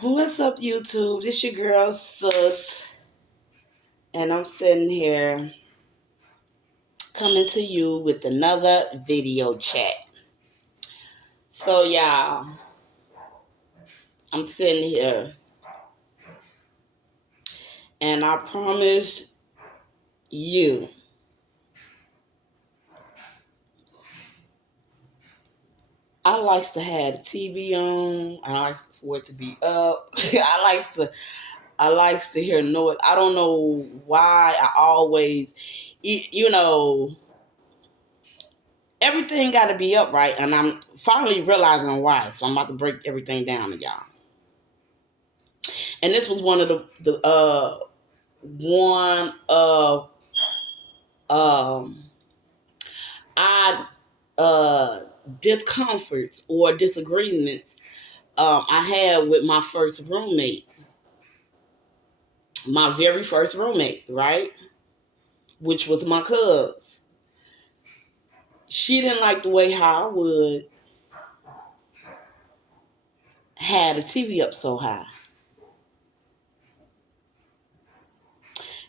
What's up, YouTube? This your girl, Sus, and I'm sitting here coming to you with another video chat. So, y'all, I'm sitting here, and I promise you, I like to have the TV on. I like for it to be up. I like to hear noise. I don't know why I always, you know, everything got to be up, right? And I'm finally realizing why. So I'm about to break everything down to y'all. And this was one of um I discomforts or disagreements I had with my first roommate, my very first roommate, right? Which was my cuz. She didn't like the way how I would have the TV up so high.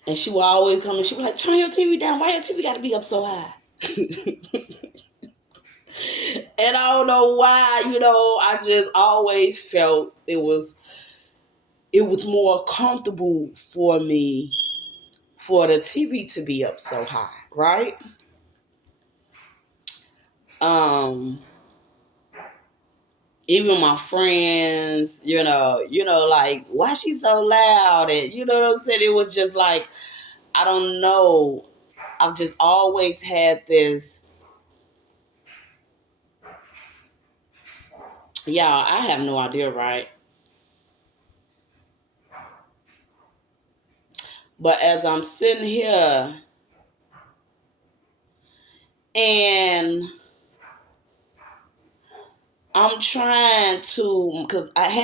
And she would always come and she would like, turn your TV down. Why your TV got to be up so high? And I don't know why, I just always felt it was more comfortable for me for the TV to be up so high, right? Um, Even my friends, like why she so loud, and you know what I'm saying. It was just like I don't know. I've just always had this. Yeah, I have no idea, right? But as I'm sitting here and I'm trying to, because I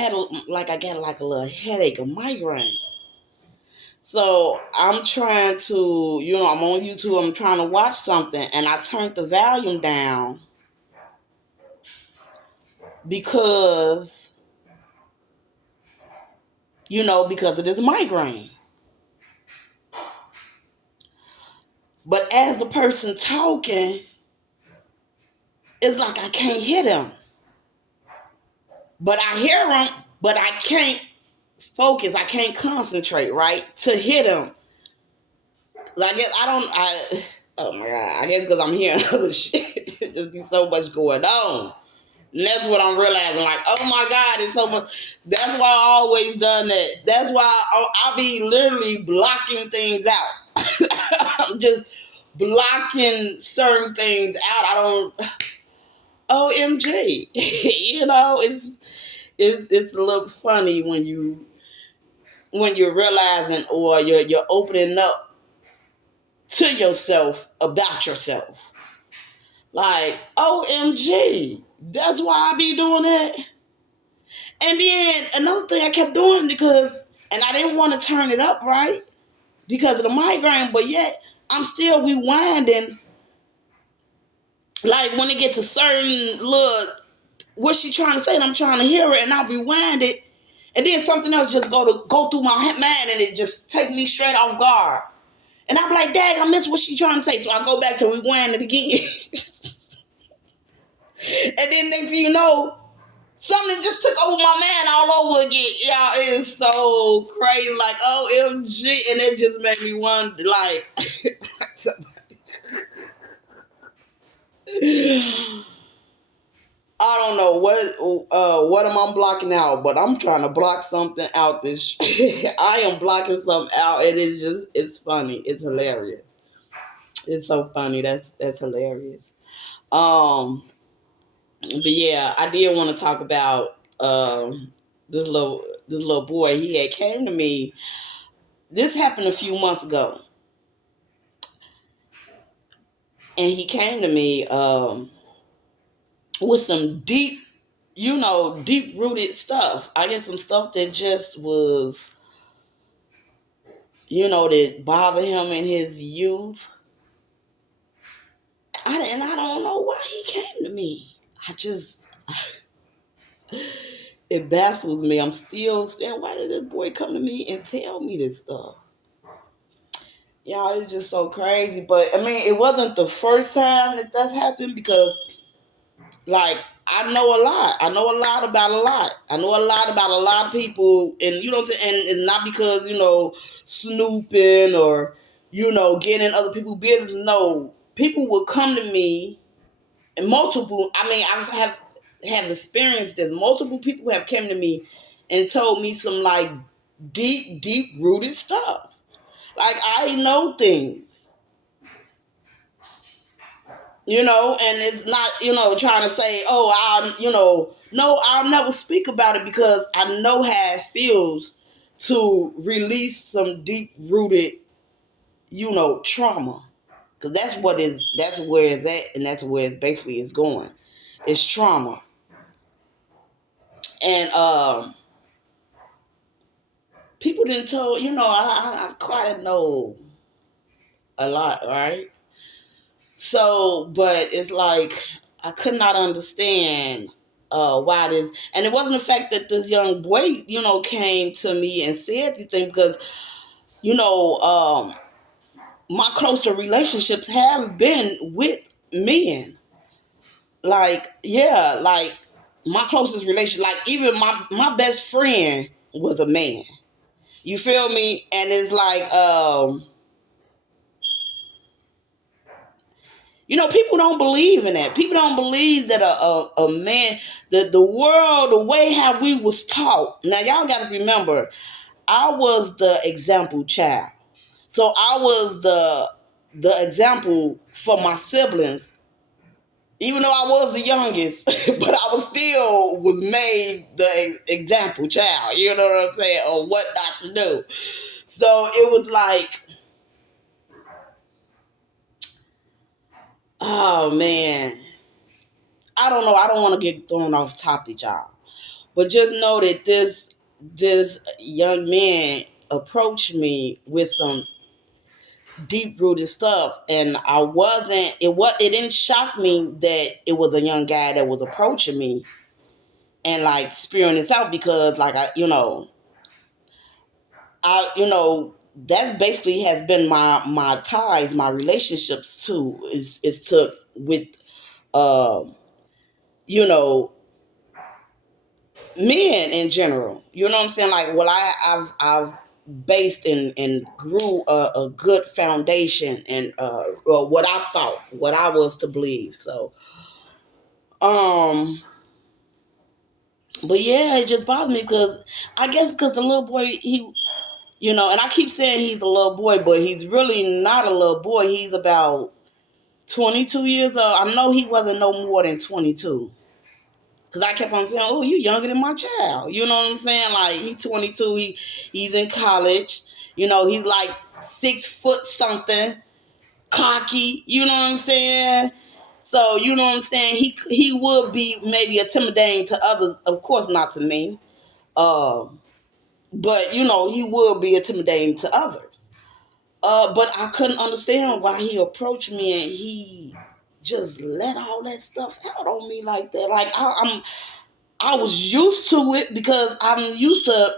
got like a little headache, a migraine. So I'm trying to, I'm on YouTube, I'm trying to watch something, and I turned the volume down because, because of this migraine. But as the person talking, it's like I can't hit him. But I hear him, but I can't focus, I can't concentrate, right? To hit him. I guess oh my God, I guess because I'm hearing other shit. There's just be so much going on. And that's what I'm realizing. Like, oh my God, it's so much. That's why I always done that. That's why I be literally blocking things out. I'm just blocking certain things out. I don't. OMG, it's a little funny when you're realizing or you're opening up to yourself about yourself. Like, OMG, that's why I be doing that. And then another thing I kept doing and I didn't want to turn it up, right? Because of the migraine, but yet I'm still rewinding. Like when it gets to certain what she trying to say, and I'm trying to hear it, and I'll rewind it, and then something else just go through my mind, and it just take me straight off guard. And I'm like, dang, I missed what she trying to say. So I go back to rewind it again. And then next thing you know, something just took over my man all over again. Yeah, it is so crazy. Like, OMG. And it just made me wonder, like, I don't know what am I blocking out, but I'm trying to block something out this I am blocking something out, and it's funny. It's hilarious. It's so funny. That's hilarious. Um but yeah, I did want to talk about this little boy. He had came to me. This happened a few months ago. And he came to me with some deep rooted stuff. I guess some stuff that just was, that bothered him in his youth. And I don't know why he came to me. I just, it baffles me. I'm still saying, why did this boy come to me and tell me this stuff? Y'all, it's just so crazy. But I mean, it wasn't the first time that that's happened because, like, I know a lot. I know a lot about a lot. I know a lot about a lot of people, and you know what I'm saying. And it's not because snooping or getting in other people's business. No, people will come to me, and multiple. I mean, have experienced this. Multiple people have come to me and told me some like deep rooted stuff. Like I know things, and it's not, trying to say, oh, no, I'll never speak about it because I know how it feels to release some deep rooted, trauma. Because that's where it's at, and that's where it basically is going. It's trauma. And people didn't tell, I quite know a lot, right? So, but it's like I could not understand why this, and it wasn't the fact that this young boy, came to me and said these things because, my closer relationships have been with men. Like, yeah, like my closest relation, like even my best friend was a man. You feel me? And it's like, people don't believe in that. People don't believe that a man, the world, the way how we was taught. Now, y'all got to remember, I was the example child. So I was the example for my siblings. Even though I was the youngest, but I was made the example child. You know what I'm saying? Or what not to do. So it was like, oh man, I don't know. I don't want to get thrown off topic, y'all. But just know that this young man approached me with some deep rooted stuff, and I wasn't. It didn't shock me that it was a young guy that was approaching me and like spewing this out because like that's basically has been my ties, my relationships too is to with uh, you know men in general. You know what I'm saying? Like, well, I've based and grew a good foundation and what I thought, what I was to believe. So, um, but yeah, it just bothers me because I guess because the little boy and I keep saying he's a little boy, but he's really not a little boy. He's about 22 years old. I know he wasn't no more than 22. Cause I kept on saying, "Oh, you younger than my child." You know what I'm saying? Like he's 22. He's in college. He's like 6 foot something, cocky. You know what I'm saying? So you know what I'm saying. He would be maybe intimidating to others. Of course, not to me. Uh, but he would be intimidating to others. But I couldn't understand why he approached me and he just let all that stuff out on me like that. Like I was used to it because I'm used to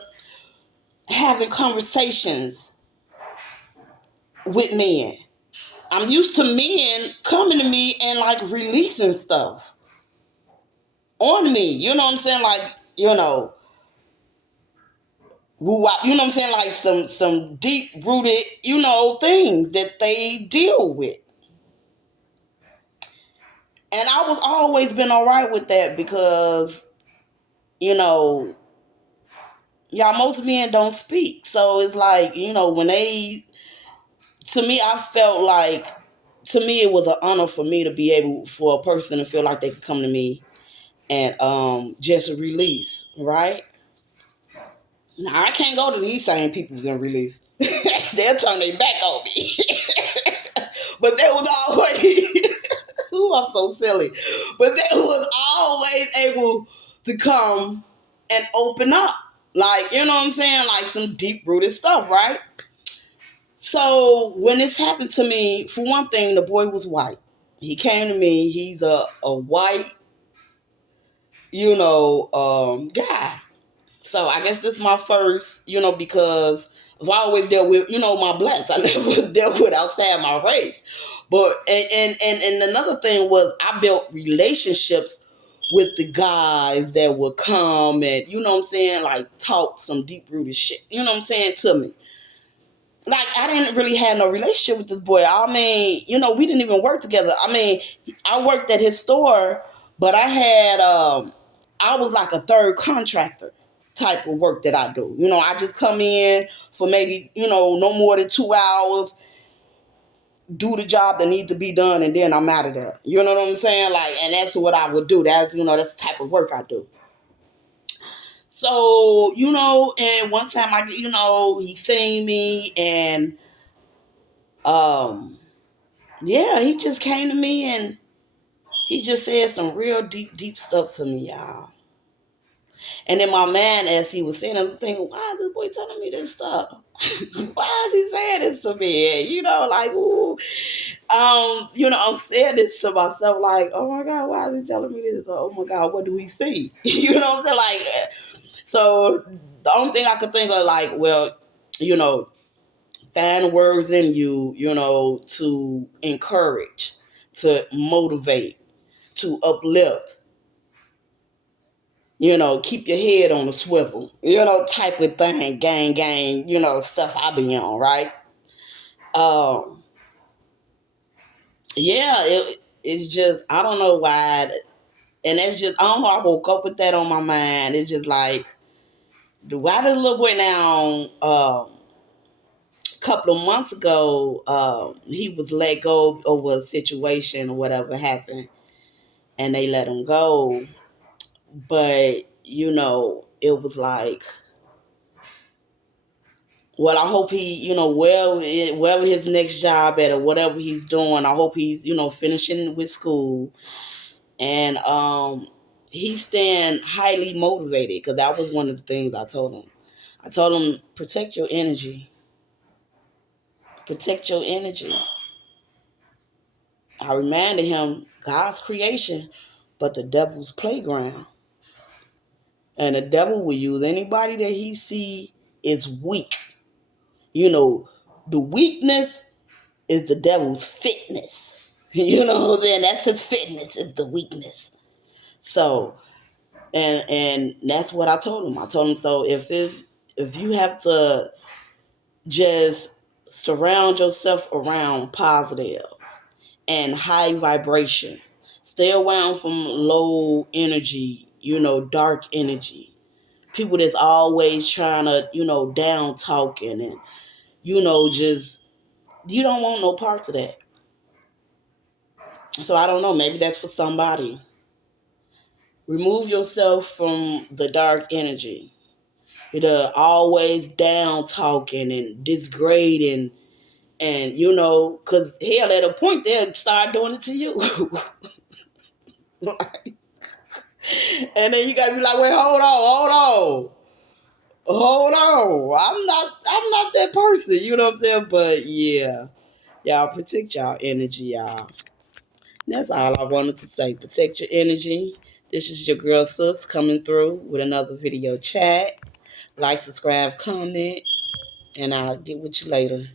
having conversations with men. I'm used to men coming to me and like releasing stuff on me. You know what I'm saying? Like, woo-wop, you know what I'm saying? Like some deep rooted, things that they deal with. And I was always been all right with that because, y'all, most men don't speak. So it's like, when to me, I felt like, to me, it was an honor for me to be able, for a person to feel like they could come to me and just release, right? Now, I can't go to these same people and release. They'll turn their back on me. But they was always, ooh, I'm so silly. But they was always able to come and open up. Like, you know what I'm saying? Like some deep rooted stuff, right? So when this happened to me, for one thing, the boy was white. He came to me. He's a white, guy. So I guess this is my first, because I've always dealt with, my blacks. I never dealt with outside my race. But and another thing was I built relationships with the guys that would come and, what I'm saying, like talk some deep rooted shit, to me. Like I didn't really have no relationship with this boy. I mean, we didn't even work together. I mean, I worked at his store, but I was like a third contractor type of work that I do. I just come in for maybe, no more than 2 hours, do the job that needs to be done, and then I'm out of there. You know what I'm saying? Like, and that's what I would do. That's the type of work I do. So, and one time he seen me and yeah, he just came to me and he just said some real deep, deep stuff to me, y'all. And then my man, as he was saying, I'm thinking, why is this boy telling me this stuff? Why is he saying this to me? And, like, ooh. I'm saying this to myself, like, oh my God, why is he telling me this? Oh my God, what do he see? You know what I'm saying? Like, so the only thing I could think of, like, well, find words in you, to encourage, to motivate, to uplift, keep your head on a swivel, type of thing, gang, stuff I be on, right? Um, yeah, it's just, I don't know why, and that's just, I don't know, I woke up with that on my mind. It's just like, why this little boy now, a couple of months ago, he was let go over a situation or whatever happened, and they let him go. But, it was like, well, I hope he, wherever his next job at or whatever he's doing, I hope he's, finishing with school. And he's staying highly motivated, because that was one of the things I told him. I told him, protect your energy. Protect your energy. I reminded him, God's creation, but the devil's playground. And the devil will use anybody that he see is weak. The weakness is the devil's fitness. You know what I'm saying? That's his fitness, is the weakness. So, and that's what I told him. I told him, so if you have to just surround yourself around positive and high vibration, stay around from low energy, dark energy. People that's always trying to, down talking and, just, you don't want no parts of that. So I don't know, maybe that's for somebody. Remove yourself from the dark energy. The always down talking and disgrading, and because hell, at a point they'll start doing it to you. And then you gotta be like, wait, hold on. I'm not that person, you know what I'm saying? But yeah, y'all protect y'all energy, y'all. That's all I wanted to say. Protect your energy. This is your girl sis coming through with another video chat. Like, subscribe, comment, and I'll get with you later.